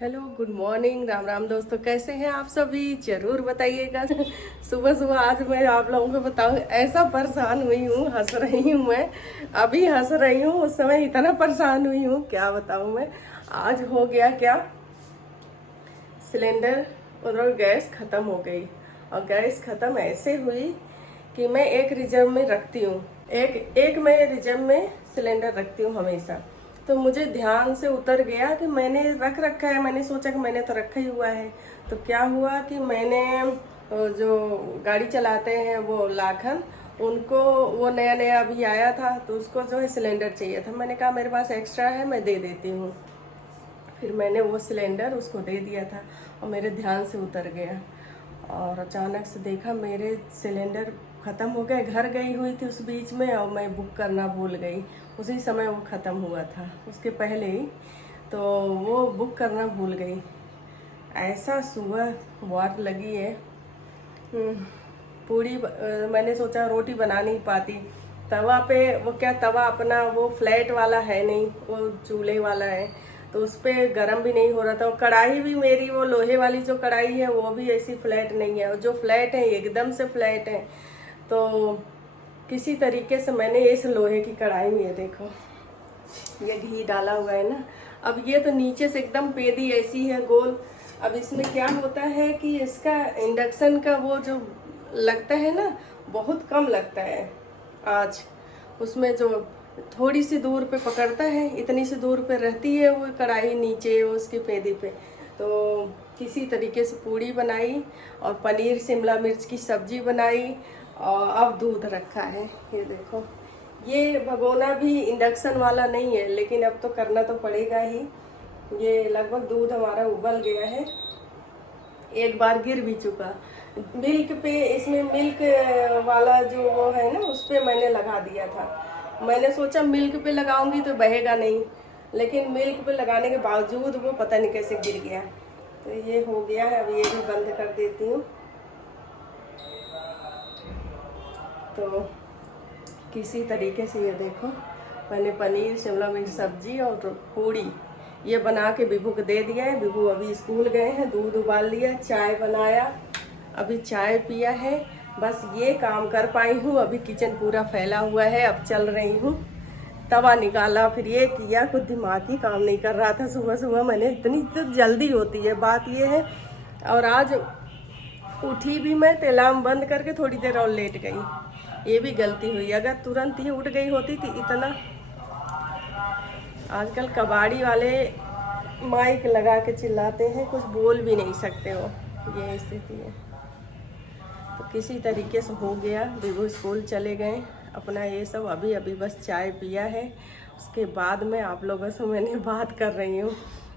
Hello, good morning, Ram Ram दोस्तों। कैसे हैं आप सभी? जरूर बताइएगा। सुबह सुबह आज मैं आप लोगों को बताऊं, ऐसा परेशान हुई हूँ, हंस रही हूँ मैं। अभी हंस रही हूँ, उस समय इतना परेशान हुई हूँ, क्या बताऊं मैं। आज हो गया क्या, सिलेंडर उधर गैस ख़त्म हो गई। और गैस ख़त्म ऐसे हुई कि मैं एक रिजर्व में रखती हूँ, एक एक मैं रिजर्व में सिलेंडर रखती हूँ हमेशा। तो मुझे ध्यान से उतर गया कि मैंने रख रखा है, मैंने सोचा कि मैंने तो रखा ही हुआ है। तो क्या हुआ कि मैंने जो गाड़ी चलाते हैं वो लाखन, उनको वो नया नया अभी आया था, तो उसको जो है सिलेंडर चाहिए था। मैंने कहा मेरे पास एक्स्ट्रा है, मैं दे देती हूँ। फिर मैंने वो सिलेंडर उसको दे दिया था और मेरे ध्यान से उतर गया। और अचानक से देखा मेरे सिलेंडर ख़त्म हो गए। घर गई हुई थी उस बीच में और मैं बुक करना भूल गई। उसी समय वो ख़त्म हुआ था, उसके पहले ही तो वो बुक करना भूल गई। ऐसा सुबह वाट लगी है। पूड़ी मैंने सोचा रोटी बना नहीं पाती। तवा पे वो क्या, तवा अपना वो फ्लैट वाला है नहीं, वो चूल्हे वाला है, तो उस पर गर्म भी नहीं हो रहा था। और कढ़ाई भी मेरी वो लोहे वाली जो कढ़ाई है वो भी ऐसी फ्लैट नहीं है, और जो फ्लैट है एकदम से फ्लैट है। तो किसी तरीके से मैंने इस लोहे की कढ़ाई में, ये देखो, ये घी डाला हुआ है ना। अब ये तो नीचे से एकदम पेदी ऐसी है गोल। अब इसमें क्या होता है कि इसका इंडक्शन का वो जो लगता है ना, बहुत कम लगता है आज। उसमें जो थोड़ी सी दूर पे पकड़ता है, इतनी सी दूर पे रहती है वो कढ़ाई नीचे उसकी पेदी पे। तो किसी तरीके से पूड़ी बनाई और पनीर शिमला मिर्च की सब्जी बनाई। और अब दूध रखा है, ये देखो। ये भगोना भी इंडक्शन वाला नहीं है, लेकिन अब तो करना तो पड़ेगा ही। ये लगभग दूध हमारा उबल गया है, एक बार गिर भी चुका। मिल्क पे, इसमें मिल्क वाला जो वो है ना, उस पे मैंने लगा दिया था। मैंने सोचा मिल्क पे लगाऊंगी तो बहेगा नहीं, लेकिन मिल्क पे लगाने के बावजूद वो पता नहीं कैसे गिर गया। तो ये हो गया है, अब ये भी बंद कर देती हूँ। तो किसी तरीके से ये देखो, मैंने पनीर शिमला मिर्च सब्जी और पूड़ी ये बना के विभू को दे दिया है। विभू अभी स्कूल गए हैं, दूध उबाल लिया, चाय बनाया, अभी चाय पिया है। बस ये काम कर पाई हूँ। अभी किचन पूरा फैला हुआ है, अब चल रही हूँ। तवा निकाला, फिर ये किया, कुछ दिमाग ही काम नहीं कर रहा था सुबह सुबह। मैंने इतनी तो जल्दी होती है, बात ये है। और आज उठी भी मैं तो अलार्म बंद करके थोड़ी देर और लेट गई। ये भी गलती हुई, अगर तुरंत ही उठ गई होती थी इतना। आजकल कबाड़ी वाले माइक लगा के चिल्लाते हैं, कुछ बोल भी नहीं सकते हो, ये स्थिति है। तो किसी तरीके से हो गया। विभू स्कूल चले गए अपना, ये सब अभी अभी बस चाय पिया है। उसके बाद में आप लोगों से मैंने बात कर रही हूँ,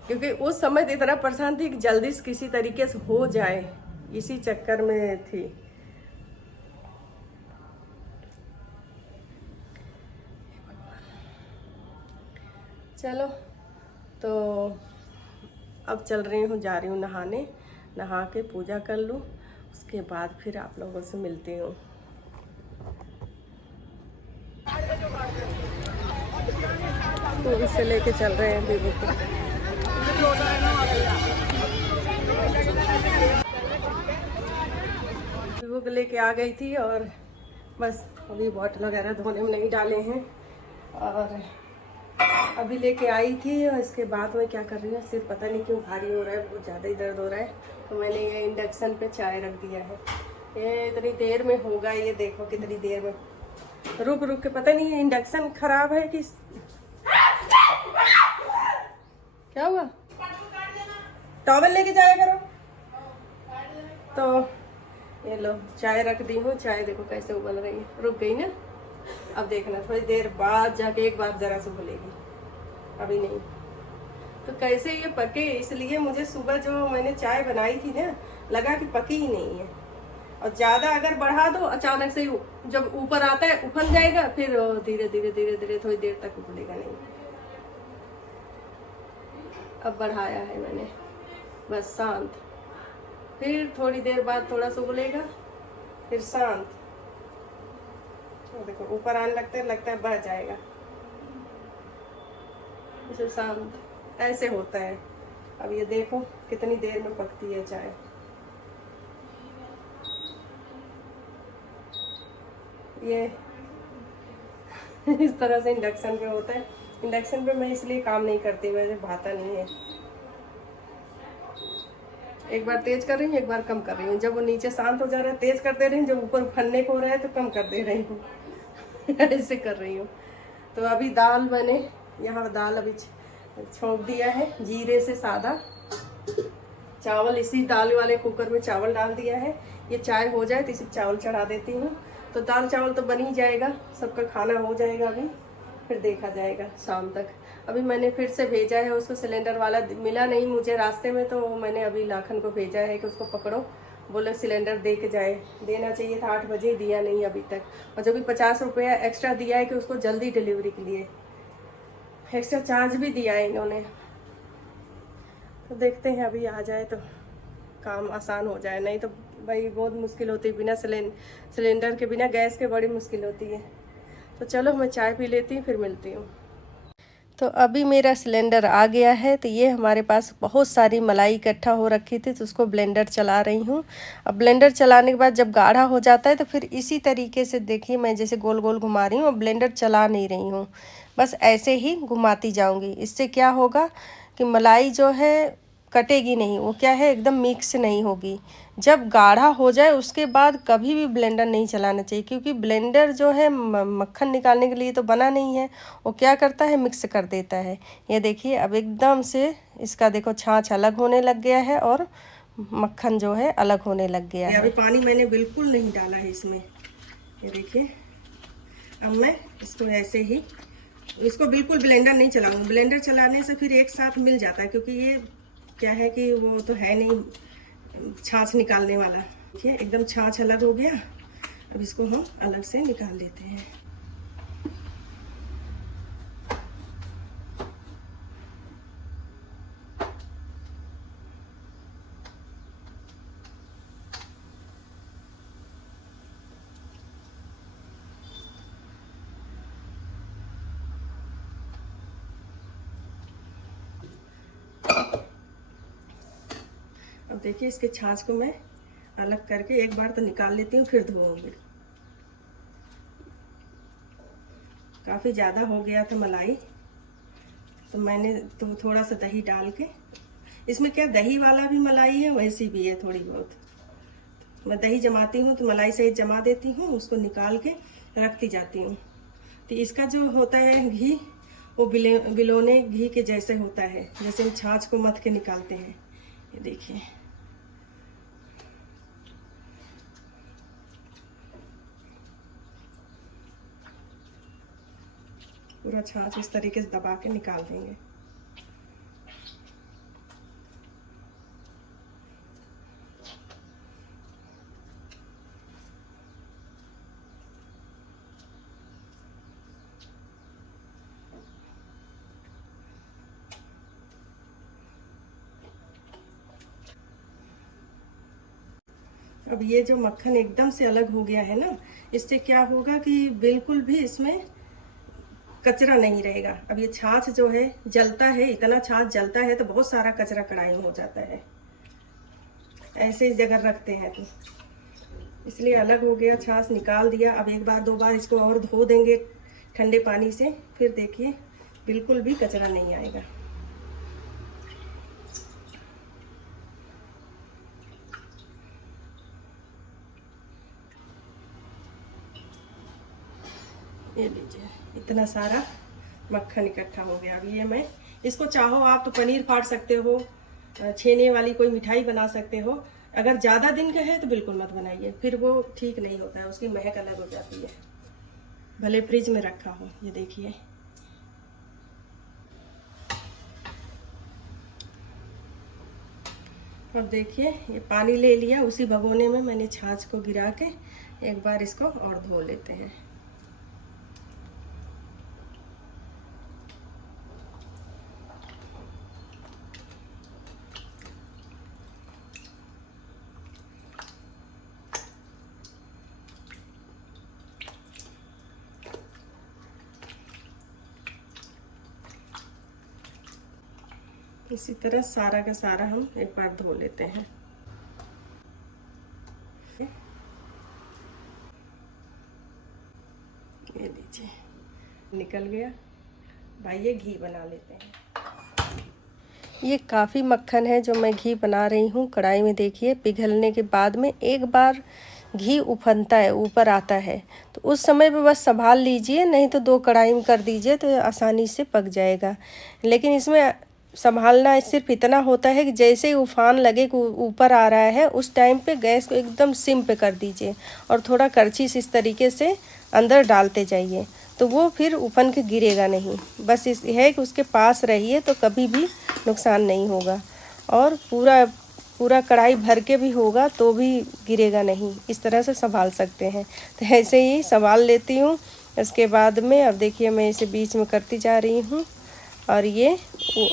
क्योंकि उस समय तो इतना परेशान थी कि जल्दी से किसी तरीके से हो जाए, इसी चक्कर में थी। चलो, तो अब चल रही हूँ, जा रही हूँ नहाने। नहा के पूजा कर लूँ, उसके बाद फिर आप लोगों से मिलती हूँ। स्कूल से लेके चल रहे हैं बेबी को। बेबी को लेके आ गई थी, और बस अभी बॉटल वगैरह धोने में नहीं डाले हैं, और अभी लेके आई थी। और इसके बाद मैं क्या कर रही हूँ, सिर पता नहीं क्यों भारी हो रहा है, बहुत ज़्यादा ही दर्द हो रहा है। तो मैंने ये इंडक्शन पे चाय रख दिया है। ये इतनी देर में होगा, ये देखो कितनी देर में, रुक रुक के। पता नहीं इंडक्शन खराब है कि क्या हुआ। टॉवल लेके जाया करो। तो ये लो, चाय रख दी हूँ। चाय देखो कैसे उबल रही है, रुक गई ना। अब देखना थोड़ी देर बाद जाके एक बार जरा से उबलेगी, अभी नहीं। तो कैसे ये पके, इसलिए मुझे सुबह जो मैंने चाय बनाई थी ना, लगा कि पकी ही नहीं है। और ज़्यादा अगर बढ़ा दो, अचानक से जब ऊपर आता है उफन जाएगा, फिर धीरे धीरे धीरे धीरे थोड़ी देर तक उबलेगा नहीं। अब बढ़ाया है मैंने, बस शांत। फिर थोड़ी देर बाद थोड़ा सा उबलेगा, फिर शांत। तो देखो ऊपर आने लगता है बह जाएगा, फिर शांत। ऐसे होता है। अब ये देखो कितनी देर में पकती है चाय। ये इस तरह से इंडक्शन पे होता है। इंडक्शन पे मैं इसलिए काम नहीं करती, मुझे भाता नहीं है। एक बार तेज कर रही हूँ, एक बार कम कर रही हूँ। जब वो नीचे शांत हो जा रहा है तेज कर दे रही हूँ, जब ऊपर उफनने को हो रहा है तो कम कर दे रही हूँ। ऐसे कर रही हूँ। तो अभी दाल मैंने यहाँ दाल अभी छोंक दिया है जीरे से सादा। चावल इसी दाल वाले कुकर में चावल डाल दिया है। ये चाय हो जाए तो इसी चावल चढ़ा देती हूँ। तो दाल चावल तो बन ही जाएगा, सबका खाना हो जाएगा अभी, फिर देखा जाएगा शाम तक। अभी मैंने फिर से भेजा है उसको, सिलेंडर वाला मिला नहीं मुझे रास्ते में, तो मैंने अभी लाखन को भेजा है कि उसको पकड़ो, बोले सिलेंडर दे के जाए। देना चाहिए था 8 बजे, दिया नहीं अभी तक। और जो भी 50 रुपया एक्स्ट्रा दिया है कि उसको जल्दी डिलीवरी के लिए, एक्स्ट्रा चार्ज भी दिया है इन्होंने। तो देखते हैं अभी आ जाए तो काम आसान हो जाए, नहीं तो भाई बहुत मुश्किल होती है बिना सिलेंडर के, बिना गैस के बड़ी मुश्किल होती है। तो चलो मैं चाय पी लेती हूँ, फिर मिलती हूँ। तो अभी मेरा सिलेंडर आ गया है। तो ये हमारे पास बहुत सारी मलाई इकट्ठा हो रखी थी, तो उसको ब्लेंडर चला रही हूँ। अब ब्लेंडर चलाने के बाद जब गाढ़ा हो जाता है तो फिर इसी तरीके से देखिए मैं जैसे गोल गोल घुमा रही हूँ, और ब्लेंडर चला नहीं रही हूँ, बस ऐसे ही घुमाती जाऊँगी। इससे क्या होगा कि मलाई जो है कटेगी नहीं, वो क्या है एकदम मिक्स नहीं होगी। जब गाढ़ा हो जाए उसके बाद कभी भी ब्लेंडर नहीं चलाना चाहिए, क्योंकि ब्लेंडर जो है मक्खन निकालने के लिए तो बना नहीं है, वो क्या करता है मिक्स कर देता है। ये देखिए अब एकदम से इसका देखो छाछ अलग होने लग गया है और मक्खन जो है अलग होने लग गया है। अभी पानी मैंने बिल्कुल नहीं डाला है इसमें, ये देखिए। अब मैं इसको ऐसे ही, इसको बिल्कुल ब्लेंडर नहीं चलाऊंगी। ब्लेंडर चलाने से फिर एक साथ मिल जाता है, क्योंकि ये क्या है कि वो तो है नहीं छाछ निकालने वाला। देखिए एकदम छाछ अलग हो गया। अब इसको हम अलग से निकाल लेते हैं। अब देखिए इसके छाछ को मैं अलग करके एक बार तो निकाल लेती हूँ, फिर धोऊंगी। काफ़ी ज़्यादा हो गया था मलाई, तो मैंने तो थोड़ा सा दही डाल के, इसमें क्या दही वाला भी मलाई है वैसी भी है थोड़ी बहुत। मैं दही जमाती हूँ तो मलाई से जमा देती हूँ, उसको निकाल के रखती जाती हूँ। तो इसका जो होता है घी, वो बिलोने घी के जैसे होता है, जैसे हम छाछ को मथ के निकालते हैं। ये देखिए पूरा छाछ इस तरीके से दबा के निकाल देंगे। अब ये जो मक्खन एकदम से अलग हो गया है ना, इससे क्या होगा कि बिल्कुल भी इसमें कचरा नहीं रहेगा। अब ये छाछ जो है जलता है, इतना छाछ जलता है तो बहुत सारा कचरा कढ़ाई में हो जाता है, ऐसे इस जगह रखते हैं तो इसलिए अलग हो गया, छाछ निकाल दिया। अब एक बार दो बार इसको और धो देंगे ठंडे पानी से, फिर देखिए बिल्कुल भी कचरा नहीं आएगा। ये लीजिए इतना सारा मक्खन इकट्ठा हो गया। अब ये मैं इसको चाहो आप तो पनीर फाड़ सकते हो, छेने वाली कोई मिठाई बना सकते हो। अगर ज़्यादा दिन का है तो बिल्कुल मत बनाइए, फिर वो ठीक नहीं होता है, उसकी महक अलग हो जाती है, भले फ्रिज में रखा हो। ये देखिए अब देखिए ये पानी ले लिया, उसी भगोने में मैंने छाछ को गिरा के एक बार इसको और धो लेते हैं। इसी तरह सारा का सारा हम एक बार धो लेते हैं। ये लीजिए, निकल गया। भाई ये घी बना लेते हैं। ये काफ़ी मक्खन है जो मैं घी बना रही हूँ। कढ़ाई में देखिए पिघलने के बाद में एक बार घी उफनता है, ऊपर आता है, तो उस समय पे बस संभाल लीजिए, नहीं तो 2 कढ़ाई में कर दीजिए तो आसानी से पक जाएगा। लेकिन इसमें संभालना सिर्फ इतना होता है कि जैसे ही उफान लगे कि ऊपर आ रहा है, उस टाइम पे गैस को एकदम सिम पे कर दीजिए और थोड़ा करछी से इस तरीके से अंदर डालते जाइए, तो वो फिर उफन के गिरेगा नहीं। बस इस है कि उसके पास रहिए तो कभी भी नुकसान नहीं होगा। और पूरा कढ़ाई भर के भी होगा तो भी गिरेगा नहीं। इस तरह से संभाल सकते हैं। तो ऐसे ही संभाल लेती हूँ। इसके बाद में अब देखिए मैं इसे बीच में करती जा रही हूँ और ये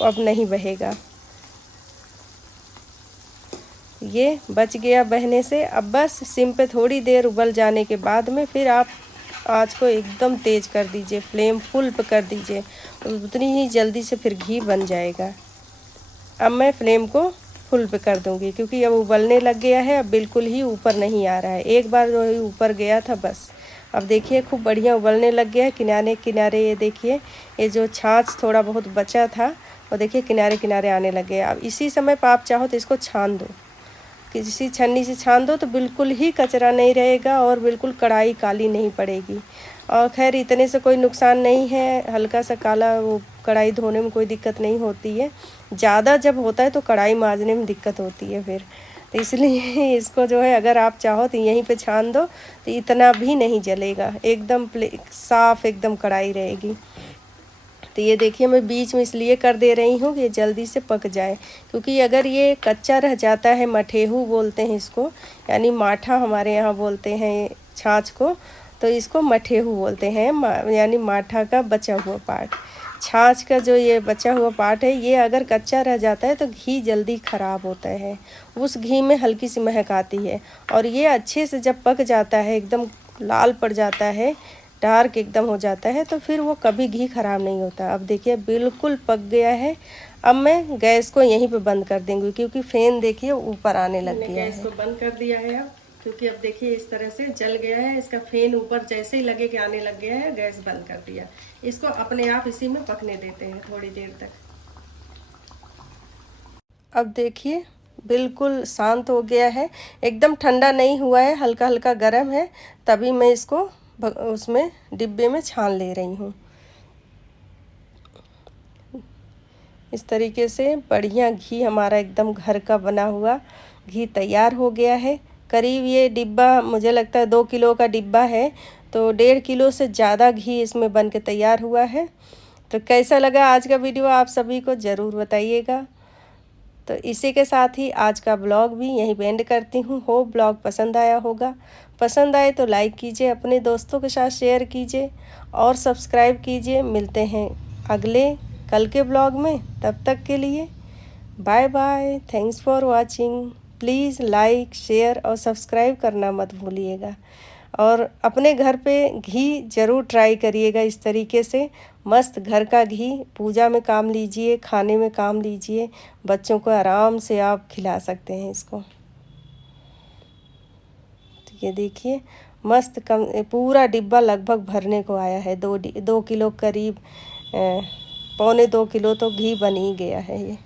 अब नहीं बहेगा, ये बच गया बहने से। अब बस सिम पे थोड़ी देर उबल जाने के बाद में फिर आप आँच को एकदम तेज़ कर दीजिए, फ्लेम फुल पे कर दीजिए, उतनी ही जल्दी से फिर घी बन जाएगा। अब मैं फ्लेम को फुल पे कर दूंगी क्योंकि अब उबलने लग गया है, अब बिल्कुल ही ऊपर नहीं आ रहा है। एक बार जो ऊपर गया था बस। अब देखिए खूब बढ़िया उबलने लग गया है। किनारे किनारे ये देखिए, ये जो छाछ थोड़ा बहुत बचा था वो देखिए किनारे किनारे आने लग गया। अब इसी समय पर आप चाहो तो इसको छान दो, किसी छन्नी से छान दो तो बिल्कुल ही कचरा नहीं रहेगा और बिल्कुल कढ़ाई काली नहीं पड़ेगी। और खैर इतने से कोई नुकसान नहीं है, हल्का सा काला वो कढ़ाई धोने में कोई दिक्कत नहीं होती है। ज़्यादा जब होता है तो कढ़ाई मांजने में दिक्कत होती है फिर, तो इसलिए इसको जो है अगर आप चाहो तो यहीं पे छान दो तो इतना भी नहीं जलेगा, एकदम साफ़ एकदम कढ़ाई रहेगी। तो ये देखिए मैं बीच में इसलिए कर दे रही हूँ कि ये जल्दी से पक जाए, क्योंकि अगर ये कच्चा रह जाता है, मठेहू बोलते हैं इसको, यानी माठा हमारे यहाँ बोलते हैं छाछ को, तो इसको मठेहू बोलते हैं, यानी माठा का बचा हुआ पार्ट। छाछ का जो ये बचा हुआ पार्ट है, ये अगर कच्चा रह जाता है तो घी जल्दी ख़राब होता है, उस घी में हल्की सी महक आती है। और ये अच्छे से जब पक जाता है, एकदम लाल पड़ जाता है, डार्क एकदम हो जाता है, तो फिर वो कभी घी ख़राब नहीं होता। अब देखिए बिल्कुल पक गया है। अब मैं गैस को यहीं पे बंद कर देंगी क्योंकि फेन देखिए ऊपर आने लग गया है। गैस को बंद कर दिया है अब, क्योंकि अब देखिए इस तरह से जल गया है, इसका फेन ऊपर जैसे ही लगे कि आने लग गया है, गैस बंद कर दिया। इसको अपने आप इसी में पकने देते हैं थोड़ी देर तक। अब देखिए बिल्कुल शांत हो गया है, एकदम ठंडा नहीं हुआ है, हल्का हल्का गर्म है। तभी मैं इसको उसमें डिब्बे में छान ले रही हूँ। इस तरीके से बढ़िया घी हमारा एकदम घर का बना हुआ घी तैयार हो गया है। करीब ये डिब्बा मुझे लगता है 2 किलो का डिब्बा है, तो 1.5 किलो से ज़्यादा घी इसमें बन के तैयार हुआ है। तो कैसा लगा आज का वीडियो आप सभी को ज़रूर बताइएगा। तो इसी के साथ ही आज का ब्लॉग भी यहीं पे एंड करती हूँ। होप ब्लॉग पसंद आया होगा। पसंद आए तो लाइक कीजिए, अपने दोस्तों के साथ शेयर कीजिए और सब्सक्राइब कीजिए। मिलते हैं अगले कल के ब्लॉग में, तब तक के लिए bye bye. Thanks for watching. Please like share और सब्सक्राइब करना मत भूलिएगा। और अपने घर पे घी ज़रूर ट्राई करिएगा। इस तरीके से मस्त घर का घी पूजा में काम लीजिए, खाने में काम लीजिए, बच्चों को आराम से आप खिला सकते हैं इसको। तो ये देखिए मस्त कम पूरा डिब्बा लगभग भरने को आया है। 2 किलो करीब 1.25 किलो तो घी बन ही गया है ये।